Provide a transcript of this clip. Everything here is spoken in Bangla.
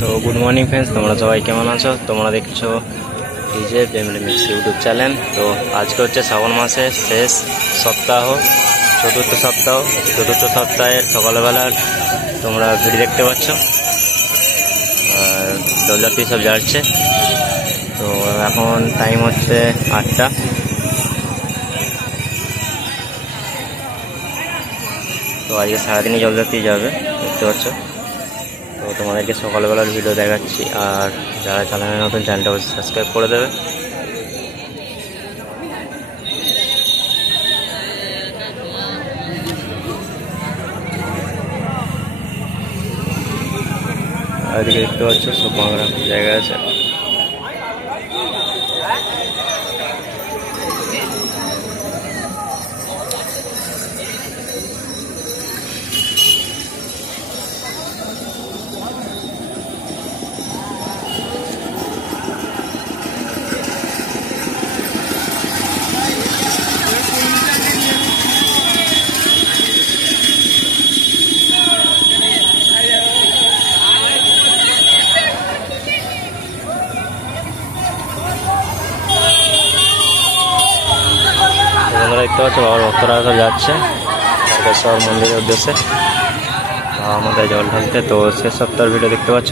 তো গুড মর্নিং ফ্রেন্ডস, তোমরা সবাই কেমন আছো? তোমরা দেখছো DJ family mix YouTube channel. তো আজকে হচ্ছে শ্রাবণ মাসের শেষ সপ্তাহ, চতুর্থ সপ্তাহের সকালবেলার তোমরা ভিডিও দেখতে পাচ্ছ। আর দোলযাত্রী সব যাচ্ছে। তো এখন টাইম হচ্ছে 8টা। তো আজকে সারাদিনই জলযাত্রী যাবে, দেখতে পাচ্ছ। তো তোমাদেরকে সকালবেলার ভিডিও দেখাচ্ছি। আর যারা চ্যানেলে নতুন, চ্যানেলটা সাবস্ক্রাইব করে দেবে। আর এদিকে দেখতে পাচ্ছ সব বাংলা জায়গা আছে। বন্ধুরা দেখতে পাচ্ছ বাবার ভক্তরা সব যাচ্ছে তারকেশ্বর মন্দিরের উদ্দেশ্যে, আমাদের জল ঢালতে। তো শেষ সপ্তাহের ভিডিও দেখতে পাচ্ছ।